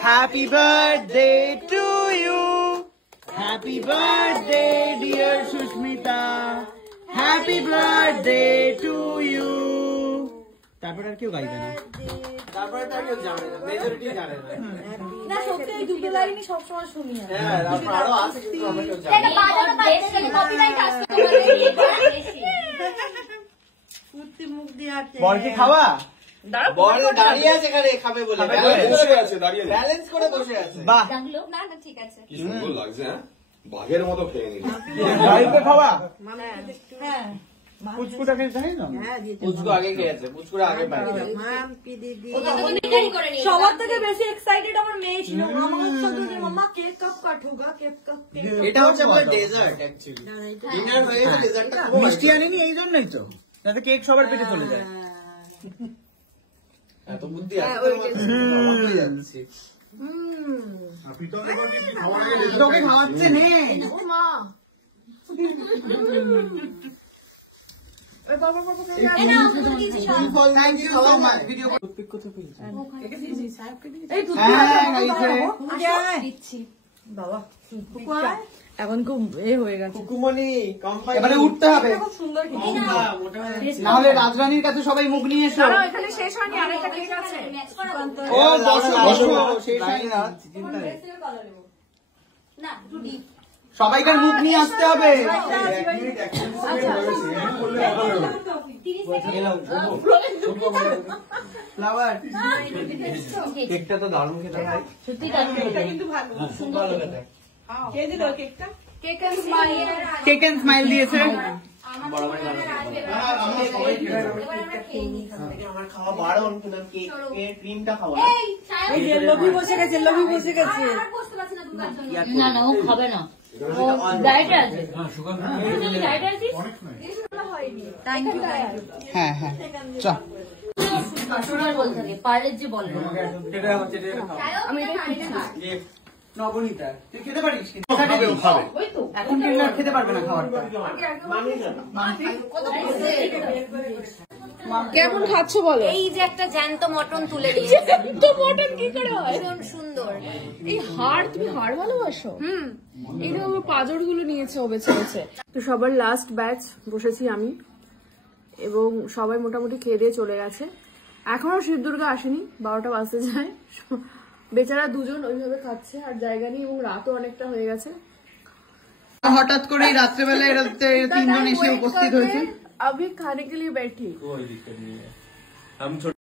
Happy birthday to you. Happy birthday dear Sushmita. Happy birthday to you. তারপর আর কেউ গাইবে না, তারপরে আর কেউ জানে না, মেজরিটি জানে না। না সত্যি এই দুটো লাইনই সব সময় শুনি। হ্যাঁ, তারপর আরো আছে কিন্তু আমরা কেউ জানি না। এটা বাজানো বাইরে কপিরাইট আসছে তোমাদের বেশি। ফুটি মুখ দিয়ে আছে। বল কি খাওয়া? বল দাঁড়িয়ে আছে এখানে খাবে বলে বসে আছে, দাঁড়িয়ে নেই, ব্যালেন্স করে বসে আছে। বাহ, জানলো না না ঠিক আছে। কি সুন্দর লাগছে। হ্যাঁ, বাঘের মতো খেয়ে নিল। গাইবে খাওয়া? হ্যাঁ পুচকুটা খেয়ে জানি না। পুচকু আগে খেয়েছে, পুচকুরা আগে বাইরে গেছে। সবার থেকে বেশি এক্সাইটেড আমার মেয়ে ছিল। আমার সাথে মাম্মা কেক কাপ কাটুগা, কেক কাপ। এটা হচ্ছে আমাদের ডেজার্ট অ্যাকচুয়ালি। ডিনার হয়ে গেছে, ডেজার্টটা মিষ্টি আনেনি এই জন্যই তো, যাতে কেক সবার পেটে চলে যায়। এত বুদ্ধি আছে হয়ে যাচ্ছে। তোকে খাওয়াচ্ছে নে। মা এখন খুব হয়ে গেছে। এবারে উঠতে হবে, নাহলে রাজরানীর কাছে সবাই মুখ নিয়ে এসো। এখানে শেষ হয়নি, আরেকটা কেক আছে। ও বসো বসো, শেষ হয়নি না, সবাইকার মুখ নিয়ে আসতে হবে। কেকটা তো দারুণ খেতে হয়, সত্যি দারুণ খেতে, কিন্তু ভালো ভালো খেতে। কে দিল কেকটা? Cake and smile. Cake and smile দিয়েছে। আমার খাওয়া বারণ, কিন্তু ক্রিমটা খাওয়া এই যে লবি বসে গেছে, লবি বসে গেছে। না না ও খাবে না, ও ডায়েটে আছে। তুমি ডায়েটে আছিস? Thank you. হ্যাঁ হ্যাঁ, চল। সুগার বল থাকে, পারলে যে বলে না। আমি এটা খাচ্ছি। নবনীতা তুই খেতে পারিস? খাবে এখন কিন্তু আর খেতে পারবে না খাবারটা। কেমন খাচ্ছ বলো? এই যে একটা জ্যান্ত মটন তুলে নিয়েছে। তো মটন কি করে হয়? ভীষণ সুন্দর। এই হাড়, তুমি হাড় ভালোবাসো? এই যে ওর পাঁজর গুলো নিয়েছে ও বেছে বেছে। তো সবার লাস্ট ব্যাচ বসেছি আমি, এবং সবাই মোটামুটি খেয়ে দিয়ে চলে গেছে। এখনো শিব দুর্গা আসেনি, 12টা বাজতে যায়। বেচারা দুজন ওইভাবে খাচ্ছে, আর জায়গা নেই, এবং রাতও অনেকটা হয়ে গেছে। হঠাৎ করে রাত্রেবেলা এরা তিনজন এসে উপস্থিত হয়েছে। अभी खाने के लिए बैठी।